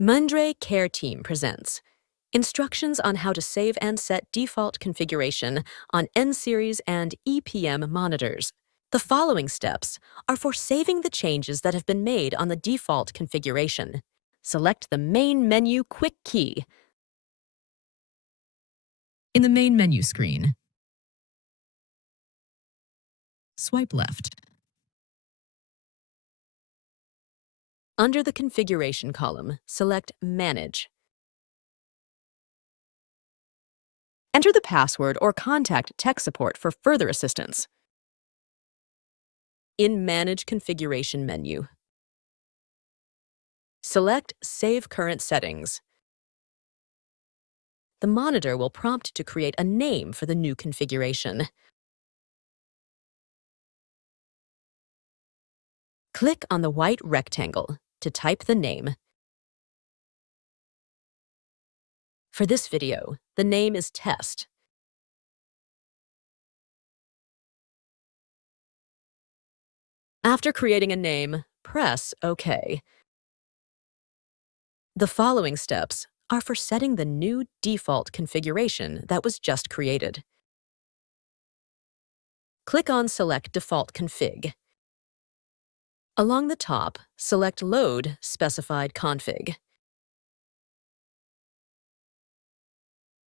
Mindray Care Team presents instructions on how to save and set default configuration on N-Series and ePM monitors. The following steps are for saving the changes that have been made on the default configuration. Select the Main Menu Quick key. In the Main Menu screen, swipe left. Under the Configuration column, select Manage. Enter the password or contact tech support for further assistance. In Manage Configuration menu, select Save Current Settings. The monitor will prompt to create a name for the new configuration. Click on the white rectangle to type the name. For this video, the name is Test. After creating a name, press OK. The following steps are for setting the new default configuration that was just created. Click on Select Default Config. Along the top, select Load Specified Config.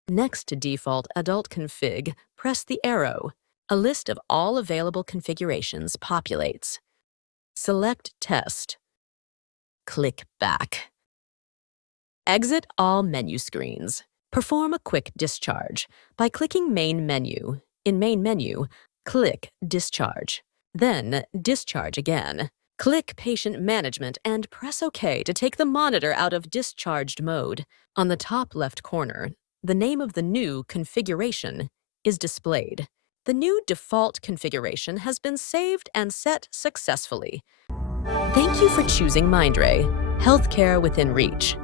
Next to Default Adult Config, press the arrow. A list of all available configurations populates. Select Test. Click Back. Exit all menu screens. Perform a quick discharge by clicking Main Menu. In Main Menu, click Discharge. Then discharge again. Click Patient Management and press OK to take the monitor out of discharged mode. On the top left corner, the name of the new configuration is displayed. The new default configuration has been saved and set successfully. Thank you for choosing Mindray, healthcare within reach.